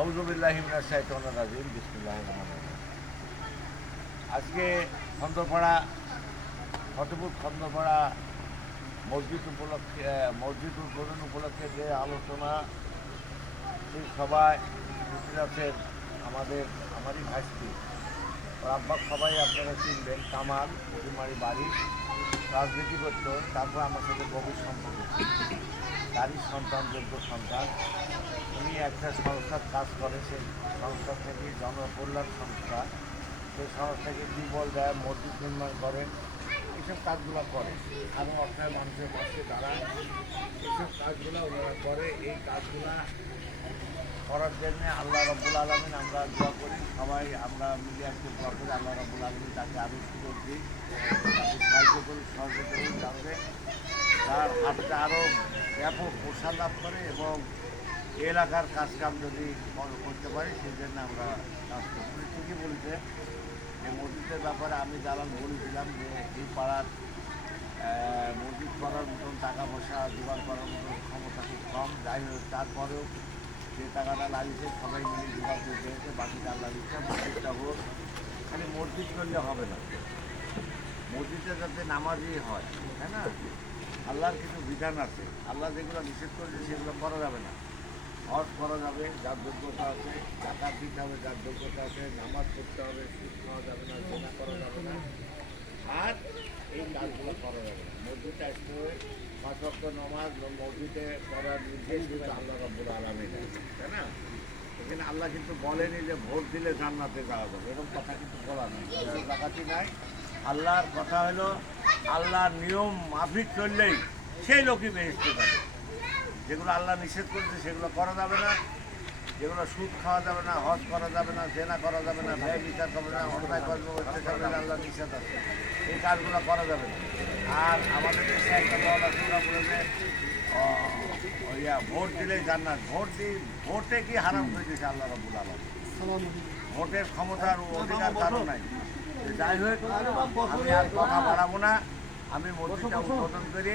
আউযু বিল্লাহি মিনাশ শাইতানির রাজিম। বিসমিল্লাহির রহমানির রহিম। আজকে খন্দপাড়া ফতেপুর খন্দপাড়া মসজিদ উদ্বোধন উপলক্ষে যে আলোচনা, সেই সভায় উপস্থিত আছেন আমারই ভাইস্তি ওর আব্বা, সবাই আপনারা চিনবেন, কামাল কুমারী বাড়ি, রাজনীতি করত, তারপর আমার সাথে গভীর সম্পর্ক, তারই সন্তান, যোগ্য সন্তান। উনি একটা সংস্থার কাজ করে, সেই সংস্থা থেকে জনকল্যাণ সংস্থা, সেই সংস্থাকে টিউবওয়েল দেয়, মসজিদ নির্মাণ করেন, এইসব কাজগুলো করে। এবং অসহায় মানুষের পাশে দাঁড়ায়, এইসব কাজগুলো ওনারা করে। এই কাজগুলা করার জন্যে আল্লাহ রাব্বুল আলামিন আমরা দোয়া করি, সবাই আমরা মিলে আজকে দোয়া করি আল্লাহ রাব্বুল আলামিন তাকে আরও সুযোগ দিই, তাকে সাহায্য করুন, সহযোগিতা করুন, যাতে তার হাতটা আরও ব্যাপক প্রসার লাভ করে এবং এলাকার কাজকাম যদি করতে পারি, সেই জন্য আমরা কাজ করি। ঠিকই বলছে, এই মসজিদের ব্যাপারে আমি দালাল বলেছিলাম যে এই পাড়ার মসজিদ করার মতন টাকা পয়সা জোগাড় করার মতন ক্ষমতা খুব কম। যাই হোক, তারপরেও যে টাকাটা লাগিয়েছে সবাই মিলে জোগাড় করে দিয়েছে, বাকিটা আল্লাহ দিচ্ছে। মসজিদটা হোক, খালি মসজিদ করলে হবে না, মসজিদে যাতে নামাজই হয়, তাই না? আল্লাহর কিছু বিধান আছে, আল্লাহ যেগুলো নিষেধ করেছে সেগুলো করা যাবে না। হজ করা যাবে যার যোগ্যতা আছে, জাকাত দিতে হবে যার যোগ্যতা আছে, নামাজ পড়তে হবে, সুদ খাওয়া যাবে না, জেনা করা যাবে না, আর এই কাজগুলো করা যাবে না। মসজিদে আসতে হবে, 5 ওয়াক্ত নামাজ মসজিদে পড়ার নির্দেশ দিতে আল্লাহ রাব্বুল আলামিন, তাই না? এখানে আল্লাহ কিন্তু বলেনি যে ভোট দিলে জান্নাতে যাওয়া যাবে, এরকম কথা কিন্তু বলা নাই, ডাকাতি নাই। আল্লাহর কথা হলো আল্লাহর নিয়ম মাফিক চললেই সেই লোকই বেহেশতে যাবে। যেগুলো আল্লাহ নিষেধ করেছে সেগুলো করা যাবে না, যেগুলো সুদ খাওয়া যাবে না, হজ করা যাবে না, জেনা করা যাবে না, ব্যয় বিচার করবে না, অন্যায় কর্ম করতে যাবে না, আল্লাহ নিষেধ আছে, এই কাজগুলো করা যাবে না। আর আমাদের দেশে একটা দল আছে, ওরা বলেছে ভোট দিলেই জান্নাত। ভোটে কি হারাম করে দিয়েছে আল্লাহ রাব্বুল আলামিন? ভোটের ক্ষমতার অধিকার কারণ নাই। যাই হোক, আমি আর কথা বাড়াবো না, আমি মসজিদটা উদ্বোধন করি।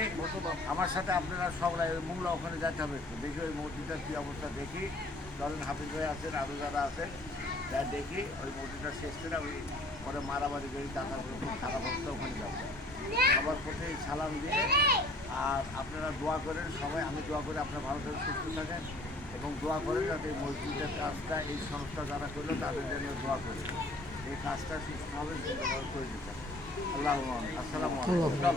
আমার সাথে আপনারা সবাই মোংলা ওখানে যেতে হবে, একটু দেখি ওই মসজিদটার কী অবস্থা দেখি। ধরেন হাফিজ ভাই আছেন, আরও যারা আছেন, যা দেখি ওই মসজিদটা শেষ করে ওই পরে মারামারি করি, টাকার খুব খারাপ অবস্থা, ওখানে যাবো। সবার প্রতি সালাম দিয়ে আর আপনারা দোয়া করেন সবাই, আমি দোয়া করি আপনারা ভালো করে সুস্থ থাকেন এবং দোয়া করেন যাতে এই মসজিদের কাজটা, এই সংস্থা যারা করলো তাদের জন্য দোয়া করে এই কাজটা সুস্থভাবে সুন্দরভাবে করে দিতে। আল্লাহ আসসালামু আলাইকুম।